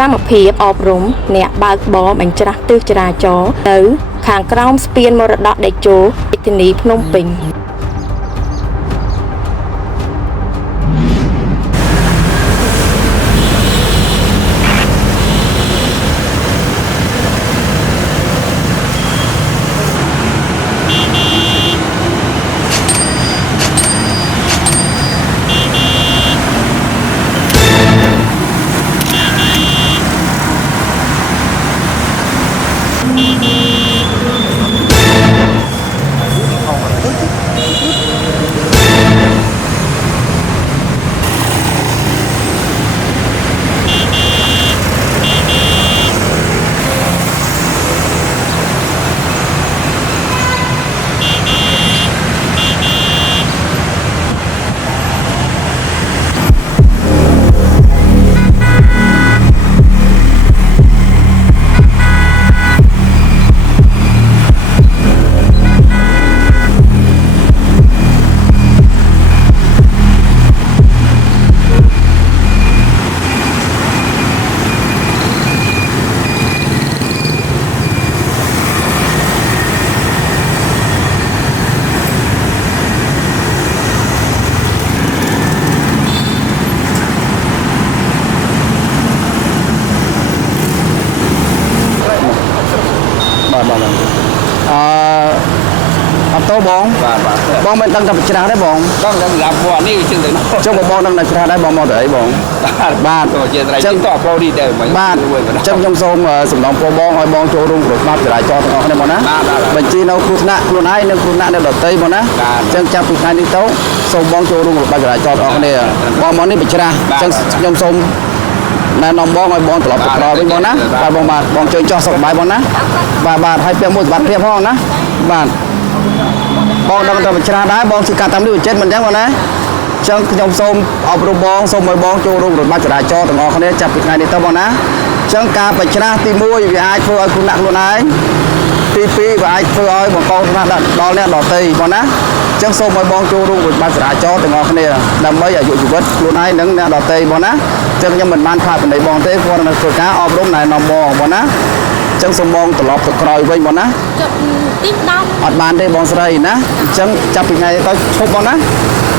កម្មភាពអប់រំអ្នកបើកបរបញ្ច្រាស់ទិសចរាចរណ៍ទៅខាងក្រោមស្ពានមរតកតេជោរាជធានីភ្នំពេញអត់តោបងបងមិនដឹងថាច្រាស់ដែរបងដឹងឡាប់ពណ៌នេះជឹងទៅចុះបងដឹងថាច្រាស់ដែរបងមកទៅអីបងបាទជាត្រៃចឹងតអប្រូនេះតែបាទចឹងខ្ញុំសូមសំណងបងឲ្យបងចូលរួមប្រមាថចរាចរណ៍ទាំងអស់គ្នាបងណាបញ្ជីនៅគ្រោះថ្នាក់ខ្លួនឯងនិងគ្រោះថ្នាក់នៅដទៃបងណាចឹងចាប់ពីថ្ងៃនេះទៅសូមបងចូលរួមប្រមាថចរាចរណ៍ទាំងអស់គ្នាបងមកនេះបច្រាស់ចឹងខ្ញុំសូមណែនាំបងឲ្យបងត្រឡប់ទៅក្រោយវិញបងណាបាទបងជួយចោះសុខសប្បាយបងណាបាទឲ្យពាក់មួយសុវត្ថិភាពផងណាបាទបងដឹងតែបច្រាស់ដែរបងគឺកាត់តាមនេះចិត្តមិនអញ្ចឹងបងណាអញ្ចឹងខ្ញុំសូមអប់រំបងសូមឲ្យបងចូលរួមរបាច់ចរាចរណ៍ទាំងអស់គ្នាចាប់ពីថ្ងៃនេះទៅបងណាអញ្ចឹងការបច្រាស់ទី1វាអាចធ្វើឲ្យខ្លួនឯងទី2វាអាចធ្វើឲ្យបង្កគ្រោះថ្នាក់ដល់អ្នកដទៃបងណាអញ្ចឹងសូមឲ្យបងចូលរួមរបាច់ចរាចរណ៍ទាំងអស់គ្នាដើម្បីអាយុជីវិតខ្លួនឯងនិងអ្នកដទៃបងណាអញ្ចឹងខ្ញុំមិនបានខាតបណ្ដៃបងទេព្រោះនៅធ្វើការអប់រំណែនាំបងណាចឹងសូមបងត្រឡប់ទៅក្រោយវិញបងណាទីដំអត់បានទេបងស្រីណាអញ្ចឹងចាប់ពីថ្ងៃទៅឈប់បងណា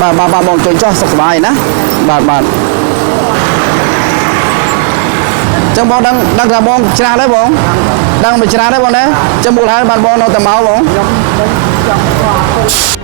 បាទបងជួយចោះសុខសប្បាយណាបាទចឹងបងដឹងថាបងច្រាស់ដែរបងដឹងមិនច្រាស់ដែរបងណាចឹងមូលហេតុបានបងនៅតែមកបងខ្ញុំចង់